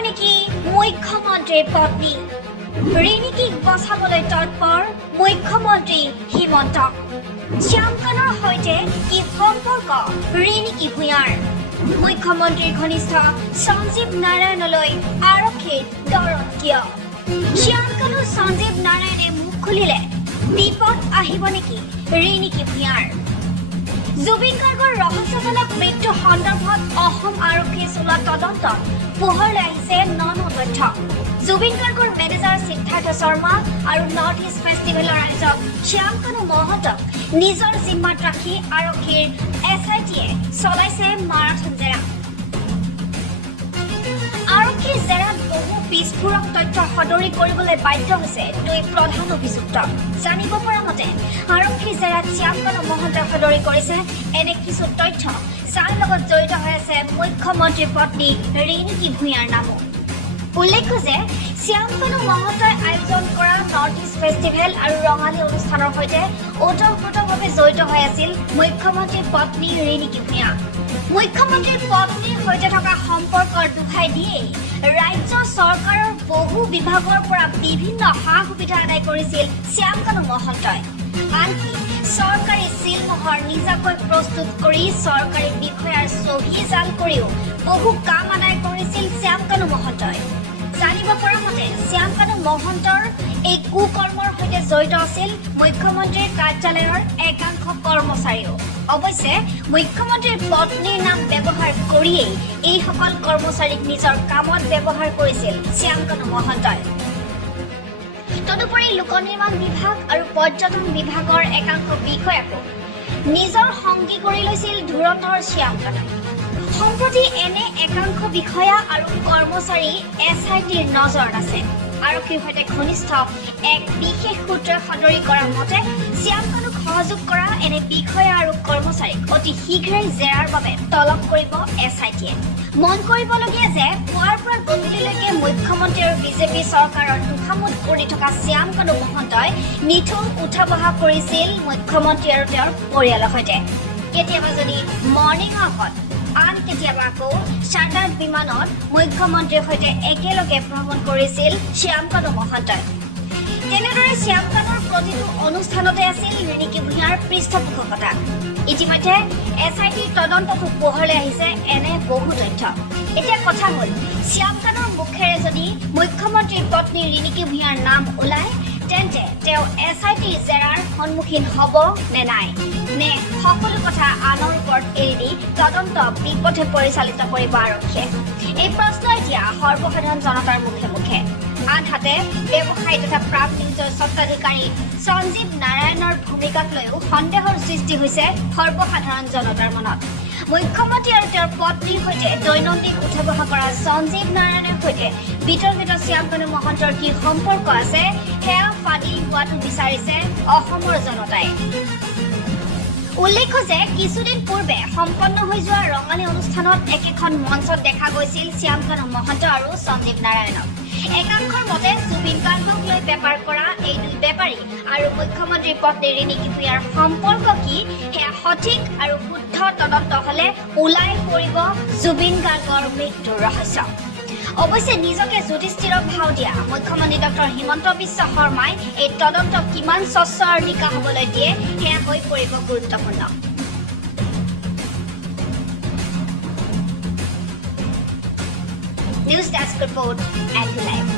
নেকি মুখ্যমন্ত্ৰীৰ পত্নী ৰিণিকীক বচাবলৈ তৎপৰ মুখ্যমন্ত্ৰী হিমন্ত শ্যামকানুৰ সৈতে কি সম্পৰ্ক ৰিণিকী ভূঞাৰ মুখ্যমন্ত্ৰীৰ ঘনিষ্ঠ সঞ্জীৱ নাৰায়ণলৈ আৰক্ষীৰ দৰদ কিয় শ্যামকানু সঞ্জীৱ নাৰায়ণে মুখ খুলিলে বিপদ আহিব নেকি ৰিণিকী ভূঞাৰ জুবিন গাৰ্গৰ ৰহস্যজনক মৃত্যু সন্দৰ্ভত অসম আৰক্ষীয়ে চলোৱা তদন্তত পোহৰলৈ আহিছে ন তথ্য জুবিন গাৰ্গৰ মেনেজাৰ সিদ্ধাৰ্থ শৰ্মা আৰু নৰ্থ ইষ্ট ফেষ্টিভেলৰ আয়োজক শ্যামকানু মহন্তক নিজৰ জিম্মাত ৰাখি আৰক্ষীৰ SITয়ে চলাইছে মাৰাথন জেৰা আৰক্ষীৰ জেৰাত বহু বিস্ফোৰক তথ্য সদৰি কৰিবলৈ বাধ্য হৈছে দুই প্ৰধান অভিযুক্ত জানিব পৰা মতে আৰক্ষীৰ জেৰাত শ্যামকানু মহন্তই সদৰি কৰিছে এনে কিছু তথ্য যাৰ লগত জড়িত হৈ আছে মুখ্যমন্ত্ৰীৰ পত্নী ৰিণিকী ভূঞাৰ নামো উল্লেখ্য যে শ্যামকানু মহন্তই আয়োজন কৰা নৰ্থ ইষ্ট ফেষ্টিভেল আৰু ৰঙালী অনুষ্ঠানৰ সৈতে ওতঃপ্ৰোতভাৱে জড়িত হৈ আছিল মুখ্যমন্ত্ৰীৰ পত্নী ৰিণিকী ভূঞা মুখ্যমন্ত্ৰীৰ পত্নীৰ সৈতে থকা সম্পৰ্কৰ দুখাই দিয়েই ৰাজ্য চৰকাৰৰ বহু বিভাগৰ পৰা বিভিন্ন সা সুবিধা আদায় কৰিছিল শ্যামকানু মহন্তই আনকি চৰকাৰী চিলমোহৰ নিজাকৈ প্ৰস্তুত কৰি চৰকাৰী বিষয়াৰ চহী জাল কৰিও বহু কাম আদায় কৰিছিল শ্যামকানু মহন্তই জানিব পৰা মতে শ্যামকানু মহন্তৰ এই কুকৰ্মৰ সৈতে জড়িত আছিল মুখ্যমন্ত্ৰীৰ কাৰ্যালয়ৰ একাংশ কৰ্মচাৰীও অৱশ্যে মুখ্যমন্ত্ৰীৰ পত্নীৰ নাম ব্যৱহাৰ কৰিয়েই এইসকল কৰ্মচাৰীক নিজৰ কামত ব্যৱহাৰ কৰিছিল শ্যামকানু মহন্তই তদুপৰি লোক নিৰ্মাণ বিভাগ আৰু পৰ্যটন বিভাগৰ একাংশ বিষয়াকো নিজৰ সংগী কৰি লৈছিল ধুৰন্ধৰ শ্যামকানুই সম্প্ৰতি এনে একাংশ বিষয়া আৰু কৰ্মচাৰী SITৰ নজৰত আছে আৰক্ষীৰ সৈতে ঘনিষ্ঠ এক বিশেষ সূত্ৰই সদৰি কৰা মতে শ্যামকানুক সহযোগ কৰা এনে বিষয়া আৰু কৰ্মচাৰীক অতি শীঘ্ৰেই জেৰাৰ বাবে তলব কৰিব SITয়ে মন কৰিবলগীয়া যে পুৱাৰ পৰা গধূলিলৈকে মুখ্যমন্ত্ৰী আৰু বিজেপি চৰকাৰৰ দুখামুদ কৰি থকা শ্যামকানু মহন্তই নিথুম উঠা বহা কৰিছিল মুখ্যমন্ত্ৰী আৰু তেওঁৰ পৰিয়ালৰ সৈতে কেতিয়াবা যদি মৰ্ণিং ৱাকত আন কেতিয়াবা আকৌ চাৰ্টাৰ বিমানত মুখ্যমন্ত্ৰীৰ সৈতে একেলগে ভ্ৰমণ কৰিছিল শ্যামকানু মহন্তই তেনেদৰে শ্যামকানুৰ প্ৰতিটো অনুষ্ঠানতে আছিল ৰিণিকী ভূঞাৰ পৃষ্ঠপোষকতা ইতিমধ্যে SITৰ তদন্ততো পোহৰলৈ আহিছে এনে বহু তথ্য এতিয়া কথা হ'ল শ্যামকানুৰ মুখেৰে যদি মুখ্যমন্ত্ৰীৰ পত্নী ৰিণিকী ভূঞাৰ নাম ওলায় তেন্তে তেওঁ SITৰ জেৰাৰ সন্মুখীন হ'ব নে নাই নে সকলো কথা আনৰ ওপৰত এৰি দি তদন্ত বিপথে পৰিচালিত কৰিব আৰক্ষীয়ে এই প্ৰশ্ন এতিয়া সৰ্বসাধাৰণ জনতাৰ মুখে মুখে আনহাতে ব্যৱসায়ী তথা প্ৰাগ নিউজৰ স্বত্বাধিকাৰী সঞ্জীৱ নাৰায়ণৰ ভূমিকাক লৈও সন্দেহৰ সৃষ্টি হৈছে সৰ্বসাধাৰণ জনতাৰ মনত মুখ্যমন্ত্ৰী আৰু তেওঁৰ পত্নীৰ সৈতে দৈনন্দিন উঠা বহা কৰা সঞ্জীৱ নাৰায়ণৰ সৈতে বিতৰ্কিত শ্যামকানু মহন্তৰ কি সম্পৰ্ক আছে সেয়া ফাদিল হোৱাটো বিচাৰিছে অসমৰ জনতাই উল্লেখ্য যে কিছুদিন পূৰ্বে সম্পন্ন হৈ যোৱা ৰঙালী অনুষ্ঠানত একেখন মঞ্চত দেখা গৈছিল শ্যামকানু মহন্ত আৰু সঞ্জীৱ নাৰায়ণক একাংশৰ মতে জুবিন গাৰ্গক লৈ বেপাৰ কৰা এই দুই বেপাৰী আৰু মুখ্যমন্ত্ৰীৰ পত্নী ৰিণিকী ভূঞাৰ সম্পৰ্ক কি সেয়া সঠিক আৰু শুদ্ধ তদন্ত হলে ওলাই পৰিব জুবিন গাৰ্গৰ মৃত্যুৰ ৰহস্য অৱশ্যে নিজকে যুধিষ্ঠিৰক ভাও দিয়া মুখ্যমন্ত্ৰী ডক্টৰ হিমন্ত বিশ্ব শৰ্মাই এই তদন্ত কিমান স্বচ্ছ আৰু নিকা হ'বলৈ দিয়ে সেয়া হৈ পৰিব গুৰুত্বপূৰ্ণ news desk report at live